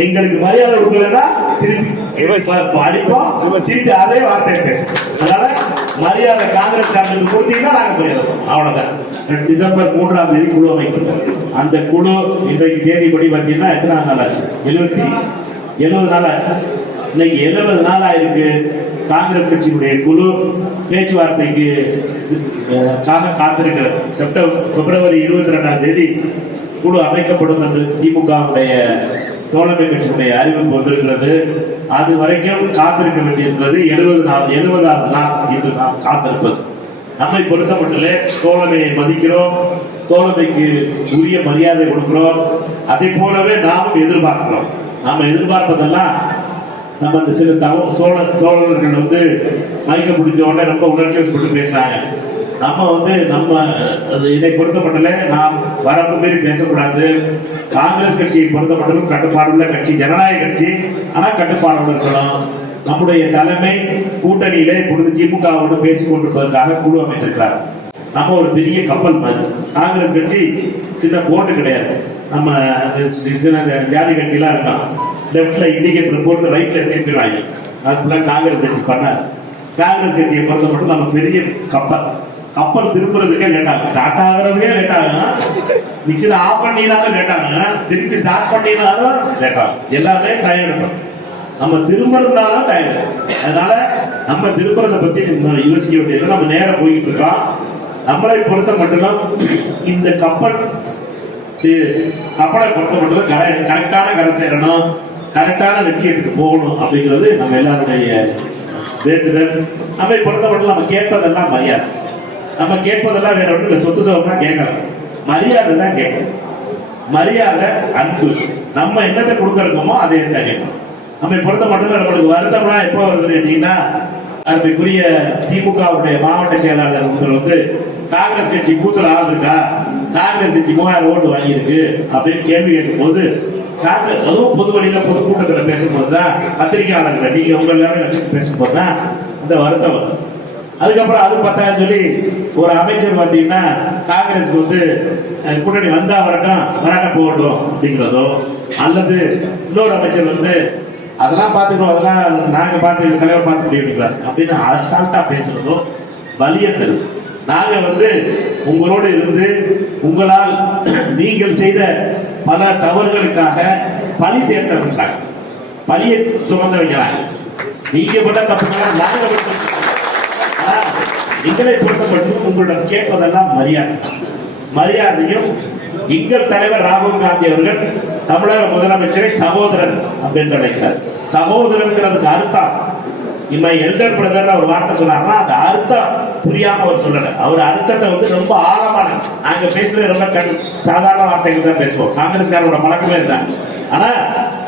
எங்களுக்கு மரியாதை கொடுக்கலன்னா திருப்பி அடிப்போம், திருப்பி அதே வார்த்தை பேசும். அதனால மரியாதை காங்கிரஸ் காரங்களுக்கு கொடுத்தீங்கன்னா நாங்க மரியாதை அவ்வளவுதான். டிசம்பர் 3ஆம் தேதி குழு அமைக்கிறோம். அந்த குழு இன்றைக்கு தேதிப்படி பார்த்தீங்கன்னா எத்தனை நாள் ஆச்சு? 70 நாள் ஆச்சு. இன்னைக்கு 70 நாள் ஆயிருக்கு. காங்கிரஸ் கட்சியுடைய குழு பேச்சுவார்த்தைக்கு காத்திருக்கிறது. பிப்ரவரி 22ஆம் தேதி குழு அமைக்கப்படும் என்று திமுகவுடைய தோழமை கட்சியுடைய அறிவிப்பு வந்திருக்கிறது. அது வரைக்கும் காத்திருக்க வேண்டியிருக்கிறது. 70வது நாள் இன்று நாம் காத்திருப்பது. நம்மை பொறுத்தமட்டிலே தோழமையை மதிக்கிறோம், தோழமைக்கு உரிய மரியாதை கொடுக்கிறோம். அதை போலவே நாமும் எதிர்பார்க்கிறோம். நாம எதிர்பார்ப்பதெல்லாம் நம்ம இந்த சில தோழர்கள் மயக்க பிடிச்ச உடனே ரொம்ப உணர்ச்சி வசப்பட்டு பேசுறாங்க. நம்ம இதை பொறுத்தப்பட்டல நாம் வரம்பு மீறி பேசக்கூடாது. காங்கிரஸ் கட்சியை பொறுத்தப்பட்டலும் கட்டுப்பாடுள்ள கட்சி, ஜனநாயக கட்சி. ஆனா கட்டுப்பாடோடு இருக்கணும். நம்முடைய தலைமை கூட்டணியிலே இப்பொழுது திமுகவோடு பேசிக் கொண்டிருப்பதற்காக குழு அமைத்திருக்கிறார். நம்ம ஒரு பெரிய கப்பல் மாதிரி. காங்கிரஸ் கட்சி சின்ன போட்டு கிடையாது. நம்ம சின்ன ஜாதி கட்சியெல்லாம் இருக்கான். லெப்ட்ல இண்டிகேட்டர் போட்டு ரைட்ல திருப்பிடுவாங்க. அதுக்குள்ள காங்கிரஸ் கட்சி பண்ணார். காங்கிரஸ் கட்சியை பொறுத்த மட்டும் நம்ம பெரிய கப்பல். கப்பல் திரும்புறதுக்கே லேட் ஆகும், ஸ்டார்ட் ஆகுறதுக்கே லேட் ஆகும். மிக்சில ஆஃப் பண்ணினாலும் லேட் ஆகும், திருப்பி ஸ்டார்ட் பண்ணினாலும் லேட் ஆகும். எல்லாமே டைம் எடுக்கும். நம்ம திரும்புறதுனாலும் டைம் எடுக்கும். அதனால நம்ம திரும்புறதை பத்தி யோசிக்க வேண்டியது. நம்ம நேரம் போயிட்டு இருக்கோம். நம்மளை பொறுத்த மட்டும் இந்த கப்பலை பொறுத்த மட்டும் கரெக்டான கரை சேரணும், கரெக்டான லட்சியத்துக்கு போகணும் அப்படிங்கிறது நம்ம எல்லாருடைய வேண்டுதல். நம்மை பொறுத்த மட்டும் நம்ம கேட்பதெல்லாம் மரியாதை. நம்ம கேட்பதெல்லாம் வேற ஒன்று இல்லை, சொத்து சோகமா கேட்கலாம். மரியாதை தான் கேட்கணும். மரியாதை, அன்பு. நம்ம என்னத்தை கொடுக்கறோமோ அதை என்ன கேட்கணும். நம்மை பொறுத்த மட்டும் நம்மளுக்கு வருத்தம்னா எப்போ வருது அப்படின்னா, அதுக்குரிய திமுகவுடைய மாவட்ட செயலாளர் காங்கிரஸ் கட்சி கூத்துல ஆள் இருக்கா, காங்கிரஸ் கட்சி 3000 ஓட்டு வாங்கியிருக்கு அப்படின்னு கேள்வி கேட்கும் போது, அதுவும் பொது வழியில பொதுக்கூட்டத்தில் பேசும்போதுதான், பத்திரிகையாளர்கள் நீங்க உங்க எல்லாரும் வச்சு பேசும்போதுதான் இந்த வருத்தம் வரும். அதுக்கப்புறம் அது பத்தாயிரம் சொல்லி ஒரு அமைச்சர் பார்த்தீங்கன்னா காங்கிரஸ் கூட்டணி வந்தா வரட்டும், வராட்ட போகட்டும் அப்படிங்கிறதோ, அல்லது இன்னொரு அமைச்சர் அதெல்லாம் பார்த்துக்கிறோம், அதெல்லாம் நாங்க பார்த்து தலைவர் பார்த்து முடியுங்களா அப்படின்னு அசால்ட்டா பேசுறதோ வலிய தருது. நாங்க உங்களோடு இருந்து உங்களால் நீங்கள் செய்த பல தவறுகளுக்காக பழி சேர்த்தவர்களாங்க, பழியை சுமந்தவங்களாங்க. நீங்க பட்ட தப்புகள் நாங்க எங்களை பொறுத்தப்பட்டு உங்களிடம் கேட்பதெல்லாம் மரியாதை. மரியாதையும் எங்கள் தலைவர் ராகுல் காந்தி அவர்கள் தமிழக முதலமைச்சரை சகோதரன் அப்படின்னு நினைக்கிறார். சகோதரனுங்கிறதுக்கு அர்த்தம் எல்டர் பிரதர் ஒரு வார்த்தை சொன்னார்னா அந்த அர்த்தம் புரியாம அவர் சொல்லல. அவர் அர்த்தத்தை ரொம்ப ஆழமான, நாங்க பேசுறது ரொம்ப சாதாரண வார்த்தைகள் தான் பேசுவோம். காங்கிரஸ்காரோட பழக்கமே இருந்தாங்க. ஆனா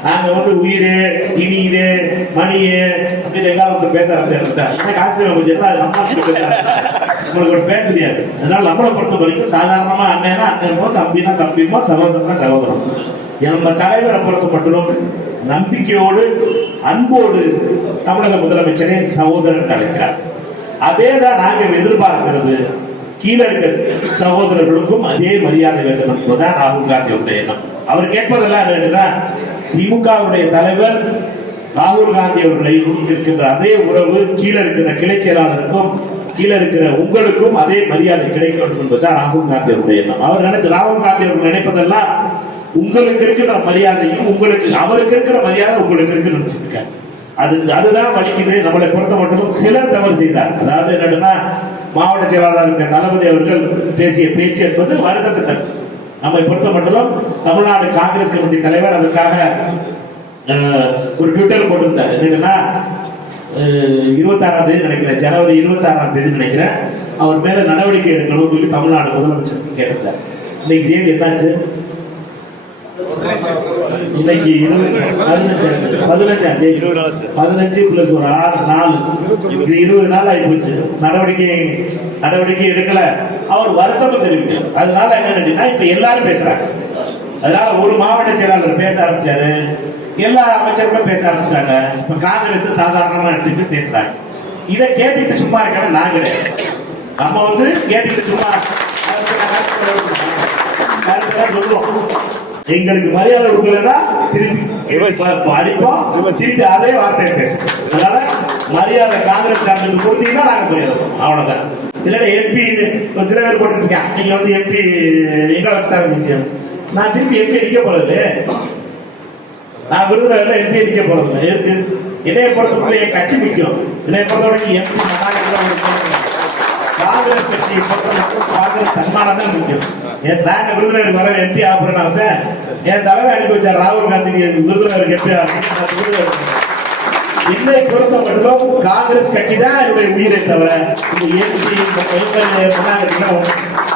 நாங்க உயிரே இனியே மணியே அப்படின்னு எல்லாம் பேச ஆரம்பிச்சிருந்தா எனக்கு ஆச்சரியம் வச்சுருந்தா அது அம்மா உங்களுக்கு பேச முடியாது. அதனால நம்மளை பொறுத்த வரைக்கும் சாதாரணமா அண்ணனா அண்ணனமோ, தம்பினா தம்பிமோ, சகோதரனா சகோதரம். நம்ம தலைவரை பொறுத்த மட்டும் நம்பிக்கையோடு அன்போடு தமிழக முதலமைச்சரே சகோதரன் அழைக்கிறார். அதே தான் நாங்கள் எதிர்பார்க்கிறது. கீழே இருக்கிற சகோதரர்களுக்கும் அதே மரியாதை வேண்டும் என்பதுதான் ராகுல் காந்தியுடைய எண்ணம். அவர் கேட்பதெல்லாம் என்னன்னா, திமுகவுடைய தலைவர் ராகுல் காந்தி அவர்களை இருக்கின்ற அதே உறவு கீழே இருக்கிற கிளை செயலாளருக்கும் கீழே இருக்கிற உங்களுக்கும் அதே மரியாதை கிடைக்கும் என்பதுதான் ராகுல் காந்தி அவருடைய எண்ணம். அவர் ராகுல் காந்தி அவர்கள் நினைப்பதெல்லாம் உங்களுக்கு இருக்கிற மரியாதையும் அவருக்கு இருக்கிற மரியாதை உங்களுக்கு இருக்கு நினைச்சிருக்காங்க. அதுதான் வலிக்குது. நம்மளை பொறுத்த மட்டும் சிலர் தவறு செய்தார். அதாவது என்னன்னா, மாவட்ட செயலாளர் தளபதி அவர்கள் பேசிய பேச்சு என்பது வருத்தத்தை தருச்சு. நம்மை பொறுத்த மட்டும் தமிழ்நாடு காங்கிரஸ் கமிட்டி தலைவர் அதுக்காக ஒரு ட்விட்டர் போட்டிருந்தார். என்னன்னா 26ஆம் தேதி நினைக்கிறேன், ஜனவரி 26ஆம் தேதி நினைக்கிறேன், அவர் மேல நடவடிக்கை எடுக்கணும் சொல்லி தமிழ்நாடு முதலமைச்சர் கேட்டிருந்தார். இன்னைக்கு தேதி என்னாச்சு? இன்னைக்கு 15ஆம் தேதி. 15 பிளஸ் ஒரு 6 நாள், 20 நாள் ஆகி போச்சு. நடவடிக்கை எடுக்கல. அவர் வருத்தம் தெரிவித்தார். அதனால என்ன, இப்ப எல்லாரும் பேசுறாங்க. அதனால ஒரு மாவட்ட செயலாளர் பேச ஆரம்பிச்சாரு, எல்லா அமைச்சர்களும் பேச ஆரம்பிச்சாங்க. இப்ப காங்கிரஸ் சாதாரணமா எடுத்துட்டு பேசுறாங்க. இதை கேட்டுட்டு சும்மா இருக்காங்க. நான் கிடையாது. நம்ம கேட்டுட்டு சும்மா சொல்றோம். எங்களுக்கு மரியாதை கொடுக்கலன்னா திருப்பி அடிப்போம், திருப்பி அதே வார்த்தை பேசும். அதனால மரியாதை காங்கிரஸ் காரங்களுக்கு கொடுத்தீங்கன்னா நாங்க போயிடுறோம், அவ்வளவுதான். இல்லைன்னா எம்பி சில பேர் போட்டுருக்கேன், நீங்க வந்து எம்பி எங்க வச்சாங்க, நான் திருப்பி எம்பி அடிக்க போறது, நான் விருதுல எம்பி அடிக்க போறது இருக்கு. இணைய பொறுத்தவரை என் கட்சி நிற்கும், இணைய பொறுத்தவரைக்கும் எம்பி காங்கிரஸ் கட்சியை பொறுத்தவரைக்கும் காங்கிரஸ் தன்மானம் தான் நிற்கும். என் நாங்க விருதுநகர் வர எம்பி ஆபரணம் தான் என் தலைமை அனுப்பி வச்சார் ராகுல் காந்தி விருதுநகர் எம்பி. என்னை பொறுத்த மட்டும் காங்கிரஸ் கட்சி தான் என்னுடைய உயிரை தவிர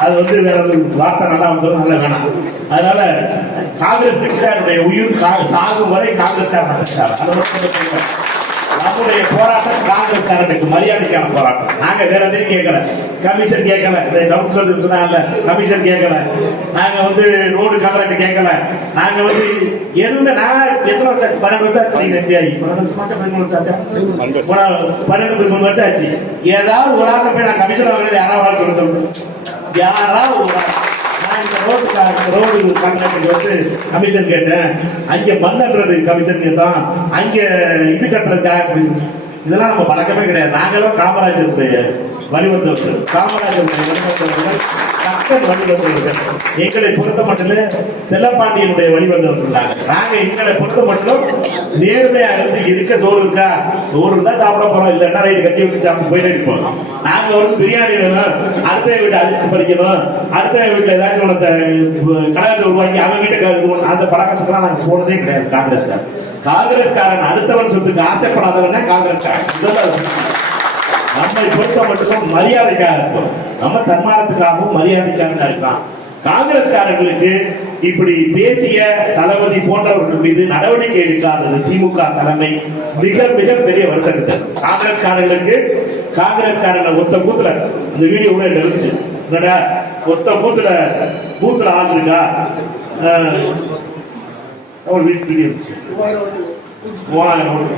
அது வந்து வேற ஒரு வார்த்தை நல்லா வந்தோம், நல்லா வேணாம். அதனால காங்கிரஸ் கட்சி தான் என்னுடைய உயிர், சாகும் வரை காங்கிரஸ் நம்முடைய போராட்டம் காங்கிரஸ் காரனுக்கு மரியாதைக்கான போராட்டம். நாங்க வேற எதையும் கேட்கல, கமிஷன் கேட்கல, கவுன்சிலர் சொன்னாங்கல்ல கமிஷன் கேட்கல, நாங்க வந்து ரோடு கான்ட்ராக்ட் கேட்கல, நாங்க வந்து எதுவுமே. நான் எத்தனை வருஷம் 12 வருஷம் ஆச்சு, 12 வருஷம் ஆச்சு. ஏதாவது ஒரு ஆள் போய் நான் கமிஷன் வாங்கினது யாராவது சொல்லுங்க, யாராவது ஒரு நான் இந்த ரோடு கான்ட்ராக்டுக்கு வந்து கமிஷன் கேட்டேன், அங்க மண்ணன்றது கமிஷன் கேட்டோம், அங்க இது கட்டுறதுக்காக கமிஷன். இதெல்லாம் நம்ம பழக்கமே கிடையாது. நாங்களும் காமராஜருடைய வழிவந்தவர்கள், காமராஜருடைய வழிவந்தவர்கள், கக்கன் வழிவந்தவர்கள். எங்களை பொறுத்த மட்டும் செல்லப்பாண்டியனுடைய வழிவந்தவர்கள். நாங்க எங்களை பொறுத்த மட்டும் நேர்மையா இருந்து இருக்க. சோறு இருக்கா, சோறு இருந்தா சாப்பிட போறோம், இல்லைன்னா கத்தி விட்டு சாப்பிட்டு போயிட்டே இருப்போம். நாங்க ஒரு பிரியாணி வேணும், அடுத்த வீட்டு அரிசி பறிக்கணும், அடுத்த வீட்டுல ஏதாச்சும் கலந்து உருவாக்கி அவங்க வீட்டுக்கு அந்த பழக்கத்துக்கு நாங்க போனதே கிடையாது. காங்கிரஸ்காரன் அடுத்தவன் சொத்துக்கு ஆசைப்படாதவன் காங்கிரஸ்காரன். நம்மை பொறுத்த மட்டும் மரியாதைக்காக இருக்கும், நம்ம தன்மானத்துக்காகவும் மரியாதைக்காக தான் இருக்கலாம். காங்கிரஸ்காரர்களுக்கு இப்படி பேசிய தளபதி போன்றவர்கள் மீது நடவடிக்கை எடுக்காதது திமுக தலைமை மிக மிக பெரிய வருஷம். காங்கிரஸ்காரர்களுக்கு ஒத்த பூத்துல அந்த வீடியோ கூட இருந்துச்சு, ஒத்த பூத்துல ஆள் இருக்கா ஒரு வீடியோ இருந்துச்சு, 3000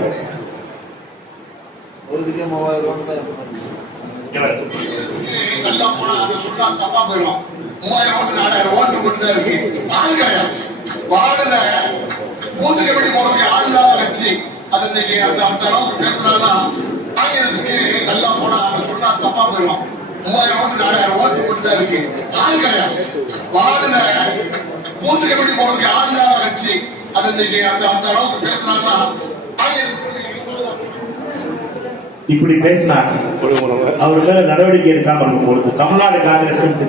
நல்லா போனா அதை சொன்னா தப்பா போயிடும். 3000 ஓட்டு 4000 ஓட்டு மட்டும் தான் இருக்கு. ஆளுங்க வாழல பூத்து கமிட்டி போறதுக்கு ஆள் இல்லாத கட்சி அதை இன்னைக்கு அந்த அளவுக்கு பேசுறாங்கன்னா ஆயிரத்துக்கு நல்லா போனா அதை சொன்னா தப்பா போயிடும். 3000 ஓட்டு 4000 ஓட்டு மட்டும் தான் இருக்கு. ஆளுங்க வாழல பூத்து கமிட்டி போறதுக்கு ஆள் இல்லாத கட்சி அதை இன்னைக்கு அந்த அளவுக்கு பேசுறாங்கன்னா இப்படி பேசினார். அவர்கள் நடவடிக்கை எடுக்காமல் பொழுது தமிழ்நாடு காங்கிரஸ் கமிட்டி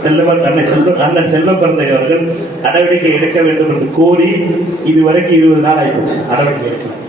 தலைவர் அண்ணன் செல்வம் பிறந்தை அவர்கள் நடவடிக்கை எடுக்க வேண்டும் என்று கோரி இதுவரைக்கும் 20 நாள் ஆயிடுச்சு, நடவடிக்கை எடுக்கலாம்.